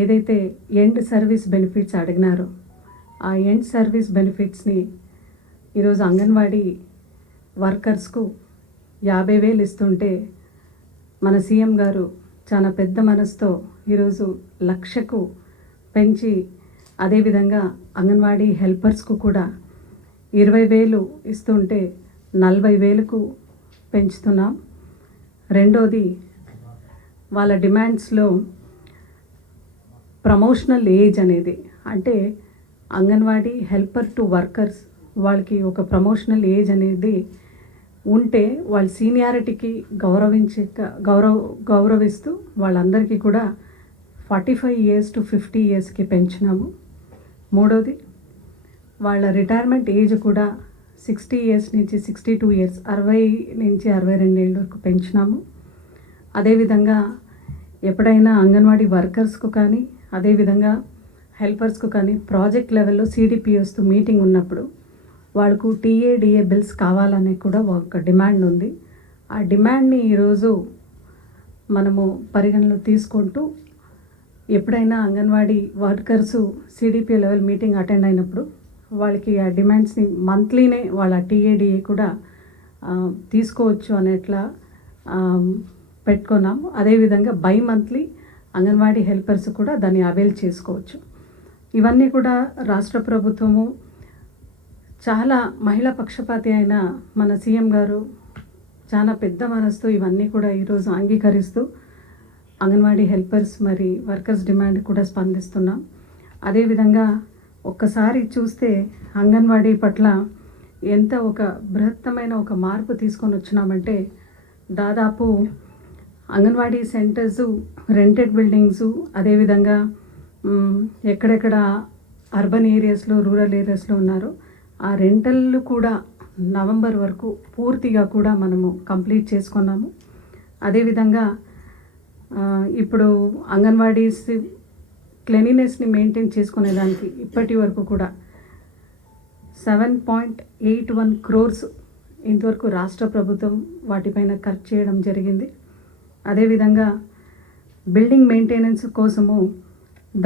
ఏదైతే end service benefits అడిగినారో ఆ end service బెనిఫిట్స్ని ఈరోజు అంగన్వాడీ వర్కర్స్కు 50,000 ఇస్తుంటే మన సీఎం గారు చాలా పెద్ద మనసుతో ఈరోజు 1,00,000కు పెంచి అదేవిధంగా అంగన్వాడీ హెల్పర్స్కు కూడా 20,000 ఇస్తుంటే 40,000కు పెంచుతున్నాం. రెండోది వాళ్ళ డిమాండ్స్లో ప్రమోషనల్ ఏజ్ అనేది, అంటే అంగన్వాడీ హెల్పర్ టు వర్కర్స్ వాళ్ళకి ఒక ప్రమోషనల్ ఏజ్ అనేది ఉంటే వాళ్ళ సీనియారిటీకి గౌరవిస్తూ వాళ్ళందరికీ కూడా 45 years to 50 yearsకి పెంచినాము. మూడోది వాళ్ళ రిటైర్మెంట్ ఏజ్ కూడా 60 years నుంచి 62 years 60 నుంచి 62 ఏళ్ళ వరకు పెంచినాము. అదేవిధంగా ఎప్పుడైనా అంగన్వాడీ వర్కర్స్కు కానీ అదేవిధంగా హెల్పర్స్కు కానీ ప్రాజెక్ట్ లెవెల్లో సిడిపిఎస్తో మీటింగ్ ఉన్నప్పుడు వాళ్ళకు టీఏడిఏ బిల్స్ కావాలనే కూడా ఒక డిమాండ్ ఉంది. ఆ డిమాండ్ని ఈరోజు మనము పరిగణలో తీసుకుంటూ ఎప్పుడైనా Anganwadi workers CDPA level meeting attend అయినప్పుడు వాళ్ళకి ఆ డిమాండ్స్ని మంత్లీనే వాళ్ళ టీఏడిఏ కూడా తీసుకోవచ్చు అనేట్లా పెట్టుకున్నాము. అదేవిధంగా బై మంత్లీ అంగన్వాడీ హెల్పర్స్ కూడా దాన్ని అవైల్ చేసుకోవచ్చు. ఇవన్నీ కూడా రాష్ట్ర ప్రభుత్వము చాలా మహిళా పక్షపాతి అయిన మన సీఎం గారు చాలా పెద్ద మనసుతో ఇవన్నీ కూడా ఈరోజు అంగీకరిస్తూ అంగన్వాడీ హెల్పర్స్ మరి వర్కర్స్ డిమాండ్ కూడా స్పందిస్తున్నాం. అదేవిధంగా ఒక్కసారి చూస్తే అంగన్వాడీ పట్ల ఎంత ఒక బృహత్తమైన ఒక మార్పు తీసుకొని వచ్చినామంటే దాదాపు అంగన్వాడీ సెంటర్సు రెంటెడ్ బిల్డింగ్సు అదేవిధంగా ఎక్కడెక్కడ అర్బన్ ఏరియాస్లో రూరల్ ఏరియాస్లో ఉన్నారో ఆ రెంటల్లు కూడా నవంబర్ వరకు పూర్తిగా కూడా మనము కంప్లీట్ చేసుకున్నాము. అదేవిధంగా ఇప్పుడు అంగన్వాడీస్ క్లెనినెస్ని మెయింటైన్ చేసుకునేదానికి ఇప్పటి వరకు కూడా 7.81 crores ఇంతవరకు రాష్ట్ర ప్రభుత్వం వాటిపైన ఖర్చు చేయడం జరిగింది. అదేవిధంగా బిల్డింగ్ మెయింటెనెన్స్ కోసము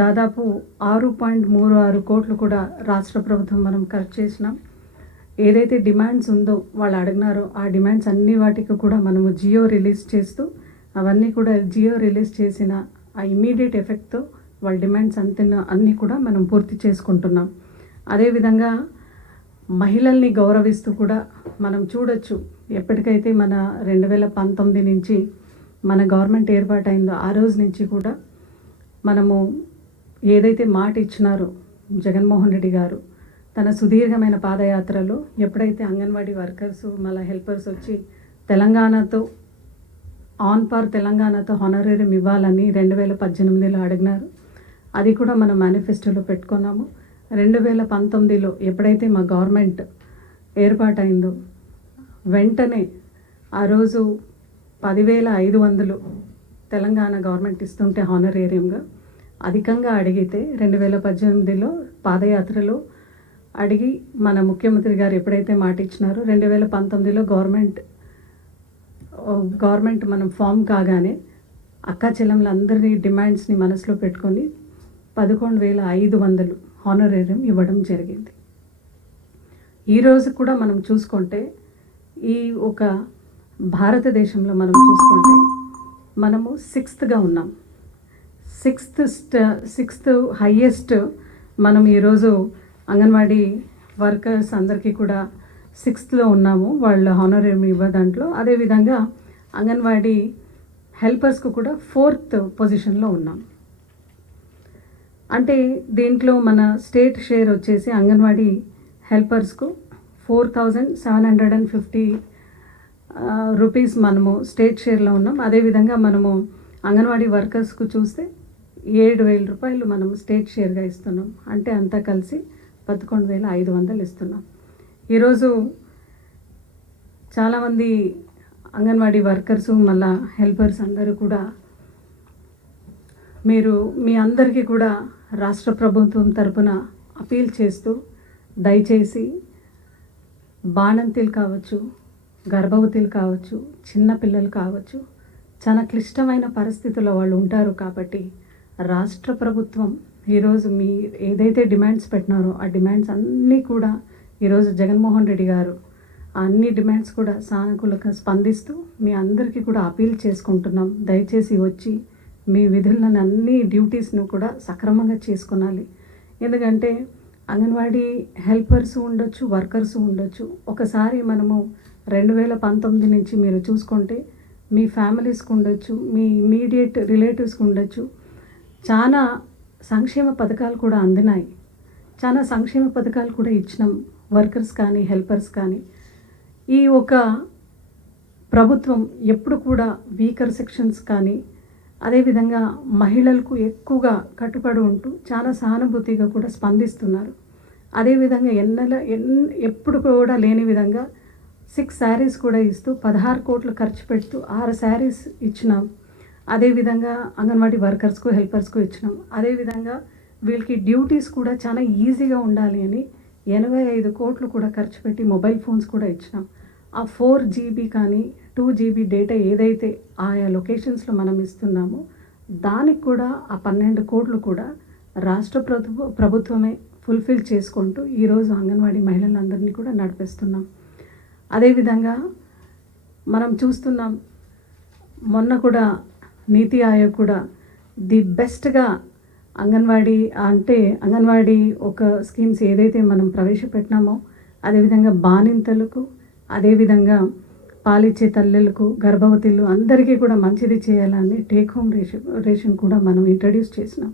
దాదాపు 6.36 కోట్లు కూడా రాష్ట్ర ప్రభుత్వం మనం ఖర్చు చేసినాం. ఏదైతే డిమాండ్స్ ఉందో వాళ్ళు అడిగినారో ఆ డిమాండ్స్ అన్ని వాటికి కూడా మనము జియో రిలీజ్ చేస్తూ అవన్నీ కూడా జియో రిలీజ్ చేసిన ఆ ఇమ్మీడియట్ ఎఫెక్ట్తో వాళ్ళ డిమాండ్స్ అన్నీ కూడా మనం పూర్తి చేసుకుంటున్నాం. అదేవిధంగా మహిళల్ని గౌరవిస్తూ కూడా మనం చూడొచ్చు, ఎప్పటికైతే మన 2019 నుంచి మన గవర్నమెంట్ ఏర్పాటైందో ఆ రోజు నుంచి కూడా మనము ఏదైతే మాట ఇచ్చినారో జగన్మోహన్ రెడ్డి గారు తన సుదీర్ఘమైన పాదయాత్రలో ఎప్పుడైతే అంగన్వాడీ వర్కర్స్ మళ్ళీ హెల్పర్స్ వచ్చి తెలంగాణతో ఆన్ పార్ తెలంగాణతో హానరేరియం ఇవ్వాలని 2018లో అడిగినారు. అది కూడా మనం మేనిఫెస్టోలో పెట్టుకున్నాము. 2019లో ఎప్పుడైతే మా గవర్నమెంట్ ఏర్పాటైందో వెంటనే ఆ రోజు 10,500 తెలంగాణ గవర్నమెంట్ ఇస్తుంటే హానరేరియంగా అధికంగా అడిగితే 2018లో పాదయాత్రలో అడిగి మన ముఖ్యమంత్రి గారు ఎప్పుడైతే మాట ఇచ్చినారో 2019లో గవర్నమెంట్ మనం ఫామ్ కాగానే అక్కా చెల్లెమ్మలందరి డిమాండ్స్ని మనసులో పెట్టుకొని 11,500 హానరేరియం ఇవ్వడం జరిగింది. ఈరోజు కూడా మనం చూసుకుంటే ఈ ఒక భారతదేశంలో మనం చూసుకుంటే మనము 6th ఉన్నాం. 6th హైయెస్ట్ మనం ఈరోజు అంగన్వాడీ వర్కర్స్ అందరికీ కూడా 6th ఉన్నాము వాళ్ళు హానరేరియం ఇవ్వ దాంట్లో. అదేవిధంగా అంగన్వాడీ హెల్పర్స్కు కూడా 4th పొజిషన్లో ఉన్నాం. అంటే దీంట్లో మన స్టేట్ షేర్ వచ్చేసి అంగన్వాడీ హెల్పర్స్కు 4,750 రూపీస్ మనము స్టేట్ షేర్లో ఉన్నాం. అదేవిధంగా మనము అంగన్వాడీ వర్కర్స్కు చూస్తే 7,000 రూపాయలు మనము స్టేట్ షేర్గా ఇస్తున్నాం. అంటే అంతా కలిసి 11,500 ఇస్తున్నాం. ఈరోజు చాలామంది అంగన్వాడీ వర్కర్సు మళ్ళా హెల్పర్స్ అందరూ కూడా మీరు మీ అందరికీ కూడా రాష్ట్ర ప్రభుత్వం తరపున అపీల్ చేస్తూ దయచేసి బాణంతిలు కావచ్చు, గర్భవతులు కావచ్చు, చిన్నపిల్లలు కావచ్చు, చాలా క్లిష్టమైన పరిస్థితుల్లో వాళ్ళు ఉంటారు. కాబట్టి రాష్ట్ర ప్రభుత్వం ఈరోజు మీ ఏదైతే డిమాండ్స్ పెట్టినారో ఆ డిమాండ్స్ అన్నీ కూడా ఈరోజు జగన్మోహన్ రెడ్డి గారు ఆ అన్ని డిమాండ్స్ కూడా సానుకూలంగా స్పందిస్తూ మీ అందరికీ కూడా అపీల్ చేసుకుంటున్నాం. దయచేసి వచ్చి మీ విధులను అన్ని డ్యూటీస్ను కూడా సక్రమంగా చేసుకొనాలి. ఎందుకంటే అంగన్వాడీ హెల్పర్స్ ఉండొచ్చు, వర్కర్స్ ఉండొచ్చు. ఒకసారి మనము 2019 నుంచి మీరు చూసుకుంటే మీ ఫ్యామిలీస్కి ఉండొచ్చు, మీ ఇమీడియట్ రిలేటివ్స్కి ఉండొచ్చు. చాలా సంక్షేమ పథకాలు కూడా అందినాయి, చాలా సంక్షేమ పథకాలు కూడా ఇచ్చినాం వర్కర్స్ కానీ హెల్పర్స్ కానీ. ఈ ఒక ప్రభుత్వం ఎప్పుడు కూడా వీకర్ సెక్షన్స్ కానీ అదేవిధంగా మహిళలకు ఎక్కువగా కట్టుబడి ఉంటూ చాలా సానుభూతిగా కూడా స్పందిస్తున్నారు. అదేవిధంగా ఎప్పుడు కూడా లేని విధంగా 6 శారీస్ కూడా ఇస్తూ 16 కోట్లు ఖర్చు పెడుతూ 6 శారీస్ ఇచ్చినాం. అదేవిధంగా అంగన్వాడీ వర్కర్స్కు హెల్పర్స్కు ఇచ్చినాం. అదేవిధంగా వీళ్ళకి డ్యూటీస్ కూడా చాలా ఈజీగా ఉండాలి అని 85 కోట్లు కూడా ఖర్చు పెట్టి మొబైల్ ఫోన్స్ కూడా ఇచ్చినాం. ఆ 4 GB కానీ 2 GB డేటా ఏదైతే ఆయా లొకేషన్స్లో మనం ఇస్తున్నామో దానికి కూడా ఆ 12 కోట్లు కూడా రాష్ట్ర ప్రభుత్వమే ఫుల్ఫిల్ చేసుకుంటూ ఈరోజు అంగన్వాడీ మహిళలందరినీ కూడా నడిపిస్తున్నాం. అదేవిధంగా మనం చూస్తున్నాం, మొన్న కూడా నీతి ఆయోగ్ కూడా ది బెస్ట్గా అంగన్వాడీ ఒక స్కీమ్స్ ఏదైతే మనం ప్రవేశపెట్టినామో అదేవిధంగా బాలింతలకు అదేవిధంగా పాలిచ్చే తల్లులకు గర్భవతులు అందరికీ కూడా మంచిది చేయాలని టేక్ హోమ్ రేషన్ కూడా మనం ఇంట్రడ్యూస్ చేసినాం.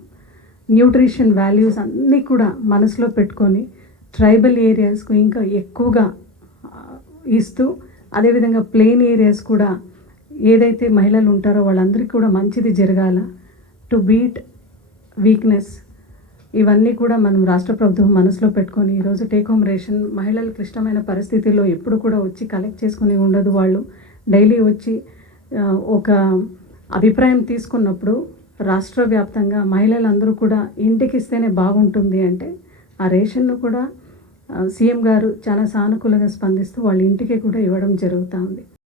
న్యూట్రిషన్ వాల్యూస్ అన్నీ కూడా మనసులో పెట్టుకొని ట్రైబల్ ఏరియాస్కు ఇంకా ఎక్కువగా ఇస్తూ అదేవిధంగా ప్లెయిన్ ఏరియాస్ కూడా ఏదైతే మహిళలు ఉంటారో వాళ్ళందరికీ కూడా మంచిది జరగాల, టు బీట్ వీక్నెస్, ఇవన్నీ కూడా మనం రాష్ట్ర ప్రభుత్వం మనసులో పెట్టుకొని ఈరోజు టేక్ హోమ్ రేషన్ మహిళలు క్లిష్టమైన పరిస్థితుల్లో ఎప్పుడు కూడా వచ్చి కలెక్ట్ చేసుకుని ఉండదు. వాళ్ళు డైలీ వచ్చి ఒక అభిప్రాయం తీసుకున్నప్పుడు రాష్ట్ర వ్యాప్తంగా మహిళలందరూ కూడా ఇంటికి ఇస్తేనే బాగుంటుంది అంటే ఆ రేషన్ను కూడా సీఎం గారు చాలా సానుకూలంగా స్పందిస్తూ వాళ్ళ ఇంటికి కూడా ఇవ్వడం జరుగుతూ ఉంది.